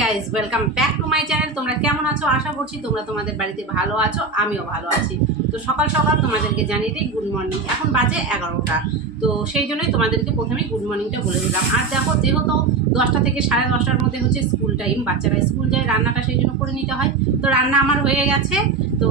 Guys, welcome back to my channel. তোমরা কেমন আছো? আশা করছি তোমরা তোমাদের বাড়িতে ভালো আছো, আমিও ভালো আছি। তো সকাল সকাল তোমাদেরকে জানিয়ে দিই গুড মর্নিং। এখন বাজে 11টা। তো সেই জন্যই তোমাদেরকে প্রথমেই গুড মর্নিংটা বলে দিলাম। আর দেখো, যেহেতু 10টা থেকে 10:30টার মধ্যে হচ্ছে স্কুল টাইম, বাচ্চারা স্কুল যায়, রান্নাটা সেই জন্য করে নিতে হয়। তো রান্না আমার হয়ে গেছে। তো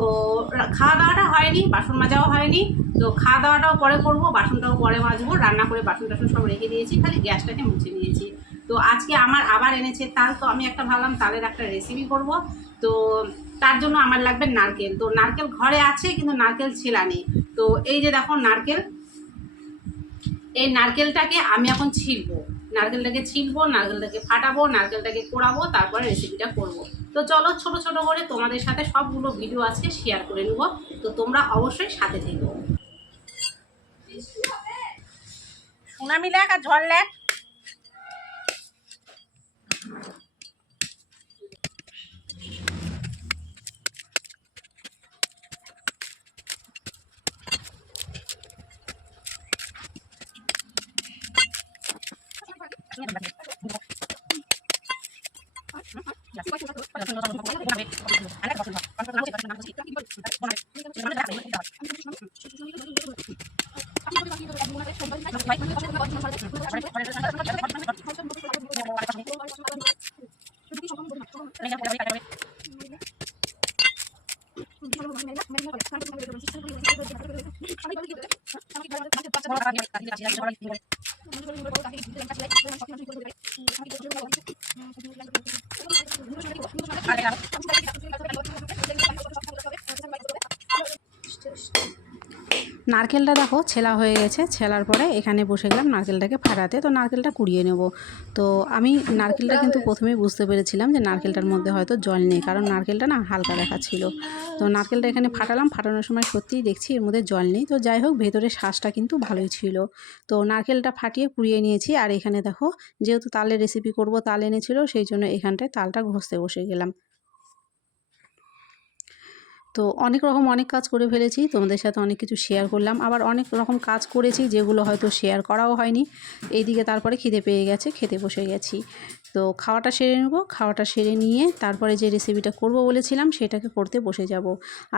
খাওয়া দাওয়াটা হয়নি, বাসন মাজাও হয়নি। তো খাওয়া দাওয়াটাও পরে করবো, বাসনটাও পরে মাজবো। রান্না করে বাসন টাসন সব রেখে দিয়েছি, খালি গ্যাসটাকে মুছে নিয়েছি। তো আজকে আমার আবার এনেছে তাল। তো আমি একটা ভাবলাম তালের একটা রেসিপি করব। তো তার জন্য আমার লাগবে নারকেল। তো নারকেল ঘরে আছে, কিন্তু নারকেল ছেলা নেই। তো এই যে দেখো নারকেল, এই নারকেলটাকে আমি এখন ছিলবো। নারকেলটাকে ছিলবো, নারকেলটাকে ফাটাবো, নারকেলটাকে কোড়াবো, তারপরে রেসিপিটা করব। তো চলো ছোট ছোট করে তোমাদের সাথে সবগুলো ভিডিও আজকে শেয়ার করে নেব। তো তোমরা অবশ্যই সাথে থেকো। সুনামি লেখ আর ঝড় লেখ। নারকেলটা দেখো ছেলা হয়ে গেছে। ছেলার পরে এখানে বসে গেলাম নারকেলটাকে ফাটাতে। তো নারকেলটা কুড়িয়ে নেব। তো আমি নারকেলটা কিন্তু প্রথমেই বুঝতে পেরেছিলাম যে নারকেলটার মধ্যে হয়তো জল নেই, কারণ নারকেলটা না হালকা দেখাচ্ছিল। তো নারকেলটা এখানে ফাটালাম, ফাটানোর সময় সত্যিই দেখছি এর মধ্যে জল নেই। তো যাই হোক, ভেতরে শ্বাসটা কিন্তু ভালোই ছিল। তো নারকেলটা ফাটিয়ে কুড়িয়ে নিয়েছি। আর এখানে দেখো, যেহেতু তালের রেসিপি করব, তাল এনেছিল, সেই জন্য এখানটায় তালটা ঘষতে বসে গেলাম। তো অনেক কাজ করে ফেলেছি, তোমাদের সাথে অনেক কিছু শেয়ার করলাম। আবার অনেক রকম কাজ করেছি যেগুলো হয়তো শেয়ার করাও হয়নি। এইদিকে তারপরে খিদে পেয়ে গেছে, খেতে বসে গেছি। তো খাওয়াটা সেরে নেব। খাওয়াটা সেরে নিয়ে তারপরে যে রেসিপিটা করব বলেছিলাম সেটাকে করতে বসে যাব।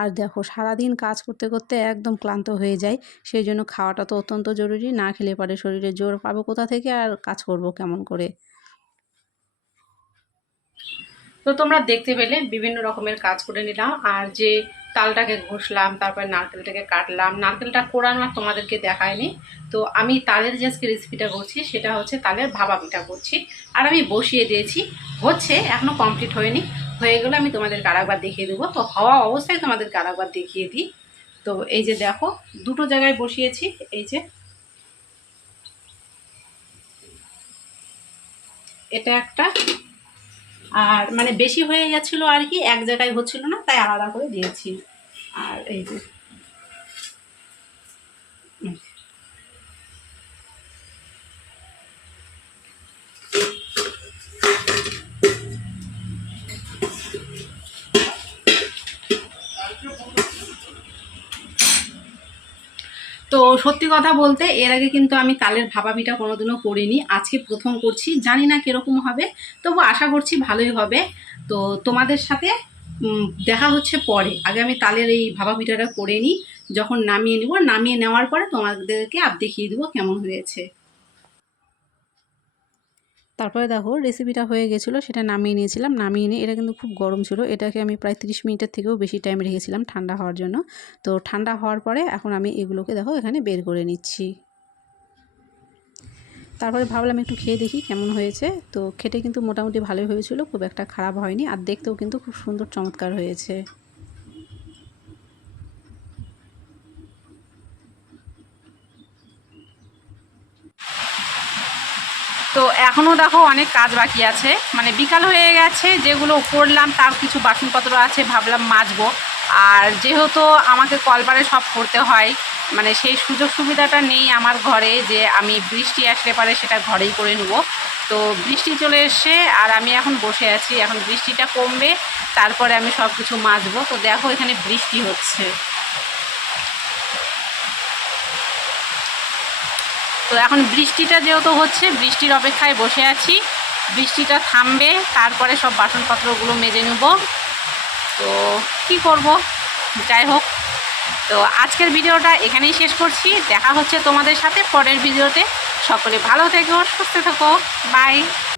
আর দেখো, সারাদিন কাজ করতে করতে একদম ক্লান্ত হয়ে যায়। সেই জন্য খাওয়াটা তো অত্যন্ত জরুরি। না খেলে পরে শরীরে জোর পাবো কোথা থেকে, আর কাজ করব কেমন করে। তো তোমরা দেখতে পেলে বিভিন্ন রকমের কাজ করে নিলাম। আর যে তালটাকে ঘষলাম, তারপরে নারকেলটাকে কাটলাম, নারকেলটা কোড়ানো আর তোমাদেরকে দেখায়নি। তো আমি তালের যে আজকে রেসিপিটা করছি সেটা হচ্ছে তালের ভাপা পিঠা করছি। আর আমি বসিয়ে দিয়েছি, হচ্ছে, এখনও কমপ্লিট হয়নি। হয়ে গেলে আমি তোমাদেরকে আরেকবার দেখিয়ে দেবো। তো হওয়া অবস্থায় তোমাদেরকে আরেকবার দেখিয়ে দিই। তো এই যে দেখো, দুটো জায়গায় বসিয়েছি। এই যে এটা একটা, আর মানে বেশি হয়ে গেছিলো আর কি, এক জায়গায় হচ্ছিল না, তাই আলাদা করে দিয়েছি। আর এই যে তো সত্যি কথা বলতে, এর আগে কিন্তু আমি তালের ভাপা পিঠা কোনোদিনও করিনি। আজকে প্রথম করছি, জানি না কিরকম হবে, তবু আশা করছি ভালোই হবে। তো তোমাদের সাথে দেখা হচ্ছে পরে। আগে আমি তালের এই ভাপা পিঠাটা করে নিই। যখন নামিয়ে নিব, নামিয়ে নেওয়ার পরে তোমাদেরকে দেখিয়ে দেবো কেমন হয়েছে। তারপরে দেখো, রেসিপিটা হয়ে গেছিলো, সেটা নামিয়ে নিয়েছিলাম। নামিয়ে নিয়ে, এটা কিন্তু খুব গরম ছিল, এটাকে আমি প্রায় 30 মিনিটের থেকেও বেশি টাইম রেখেছিলাম ঠান্ডা হওয়ার জন্য। তো ঠান্ডা হওয়ার পরে এখন আমি এগুলোকে দেখো এখানে বের করে নিচ্ছি। তারপরে ভাবলাম একটু খেয়ে দেখি কেমন হয়েছে। তো খেতে কিন্তু মোটামুটি ভালোই হয়েছিল, খুব একটা খারাপ হয়নি। আর দেখতেও কিন্তু খুব সুন্দর চমৎকার হয়েছে। তো এখনও দেখো অনেক কাজ বাকি আছে, মানে বিকাল হয়ে গেছে। যেগুলো করলাম তার কিছু বাসনপত্র আছে, ভাবলাম মাজবো। আর যেহেতু আমাকে কলপারে সব করতে হয়, মানে সেই সুযোগ সুবিধাটা নেই আমার ঘরে যে আমি বৃষ্টি আসলে পারে সেটা ঘরেই করে নেব। তো বৃষ্টি চলে এসছে, আর আমি এখন বসে আছি। এখন বৃষ্টিটা কমবে, তারপরে আমি সব কিছু মাজবো। তো দেখো, এখানে বৃষ্টি হচ্ছে। তো এখন বৃষ্টিটা যেহেতু হচ্ছে, বৃষ্টির অপেক্ষায় বসে আছি। বৃষ্টিটা থামবে, তারপরে সব বাসনপত্রগুলো মেজে নেব। তো কি করব, যাই হোক। তো আজকের ভিডিওটা এখানেই শেষ করছি। দেখা হচ্ছে তোমাদের সাথে পরের ভিডিওতে। সকলে ভালো থেকো, সুস্থ থেকো, বাই।